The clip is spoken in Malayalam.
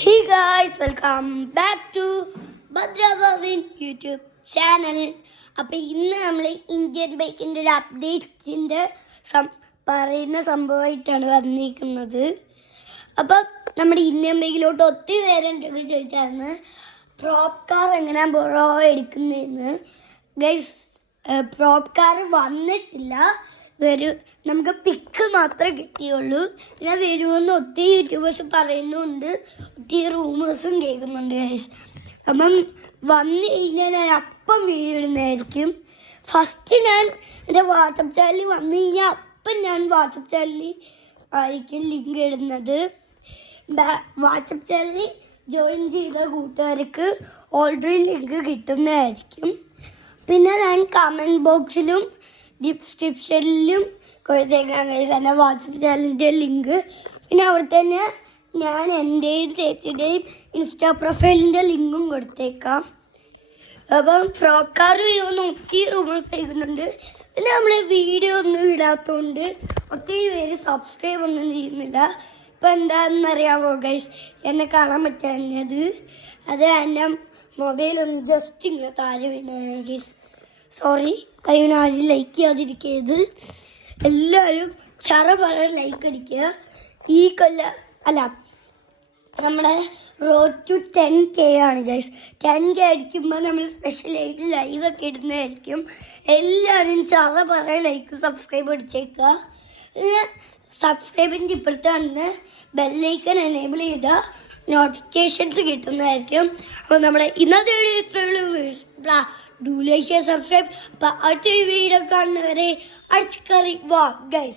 Hey guys, welcome back to Bhadrabhavin YouTube channel. അപ്പോൾ ഇന്ന് നമ്മൾ ഇന്ത്യൻ ബൈക്കിൻ്റെ ഒരു അപ്ഡേറ്റിൻ്റെ പറയുന്ന സംഭവമായിട്ടാണ് വന്നിരിക്കുന്നത്. അപ്പം നമ്മുടെ ഇന്ത്യൻ ബൈക്കിലോട്ട് ഒത്തിരി പേരുണ്ടെങ്കിൽ ചോദിച്ചായിരുന്നു പ്രോപ്പ് കാർ എങ്ങനെ എടുക്കുന്നതെന്ന്. ഗൈസ്, പ്രോപ്പ് കാർ വന്നിട്ടില്ല, നമുക്ക് പിക്ക് മാത്രമേ കിട്ടിയുള്ളൂ. പിന്നെ വരുമെന്ന് ഒത്തിരി യൂട്യൂബേഴ്സ് പറയുന്നുണ്ട്, ഒത്തിരി റൂമേഴ്സും കേൾക്കുന്നുണ്ട് ഗൈസ്. അപ്പം വന്നു കഴിഞ്ഞാൽ ഞാൻ അപ്പം വീഡിയോ ഇടുന്നതായിരിക്കും. ഫസ്റ്റ് ഞാൻ എൻ്റെ വാട്സപ്പ് ചാനലിൽ വന്നു കഴിഞ്ഞാൽ അപ്പം ഞാൻ വാട്സപ്പ് ചാനലിൽ ആയിരിക്കും ലിങ്ക് ഇടുന്നത്. വാട്സപ്പ് ചാനലിൽ ജോയിൻ ചെയ്ത കൂട്ടുകാർക്ക് ഓൾറെഡി ലിങ്ക് കിട്ടുന്നതായിരിക്കും. പിന്നെ ഞാൻ കമൻറ്റ് ബോക്സിലും ഡിസ്ക്രിപ്ഷനിലും കൊടുത്തേക്കാം എൻ്റെ വാട്സപ്പ് ചാനലിൻ്റെ ലിങ്ക്. പിന്നെ അവിടെ തന്നെ ഞാൻ എൻ്റെയും ചേച്ചിയുടെയും ഇൻസ്റ്റാ പ്രൊഫൈലിൻ്റെ ലിങ്കും കൊടുത്തേക്കാം. അപ്പം ഫ്രോക്കാർ വരുമെന്ന് ഒത്തിരി റൂമേഴ്സ് കേൾക്കുന്നുണ്ട്. പിന്നെ നമ്മൾ വീഡിയോ ഒന്നും ഇടാത്തതുകൊണ്ട് ഒത്തിരി പേര് സബ്സ്ക്രൈബ് ഒന്നും ചെയ്യുന്നില്ല. ഇപ്പം എന്താണെന്നറിയാമോ ഗൈസ്, എന്നെ കാണാൻ പറ്റാഞ്ഞത്? അത് എൻ്റെ മൊബൈലൊന്ന് ജസ്റ്റ് ഇങ്ങനെ താഴെ വീണാണ് ഗൈസ്. സോറി, അതിനാരും ലൈക്ക് ചെയ്യാതിരിക്കരുത്. എല്ലാവരും പറ ലൈക്ക് അടിക്കുക. ഈ നമ്മുടെ റോഡ് ടു 10K ആണ് ഗൈസ്. 10K അടിക്കുമ്പോൾ നമ്മൾ സ്പെഷ്യലായിട്ട് ലൈവൊക്കെ ഇടുന്നതായിരിക്കും. എല്ലാവരും പറ ലൈക്ക് സബ്സ്ക്രൈബ് അടിച്ചേക്കുക. പിന്നെ സബ്സ്ക്രൈബിൻ്റെ ഇപ്പോഴത്തെ വന്ന് ബെല്ലൈക്കൺ എനേബിൾ ചെയ്താൽ നോട്ടിഫിക്കേഷൻസ് കിട്ടുന്നതായിരിക്കും. അപ്പോൾ നമ്മുടെ ഇന്നത്തെ വീഡിയോ ഇത്രയുള്ളൂ. Do like share subscribe. അപ്പം അടുത്തൊരു വീഡിയോ കാണുന്നവരെ അടിച്ചുകറി വാ ഗൈസ്.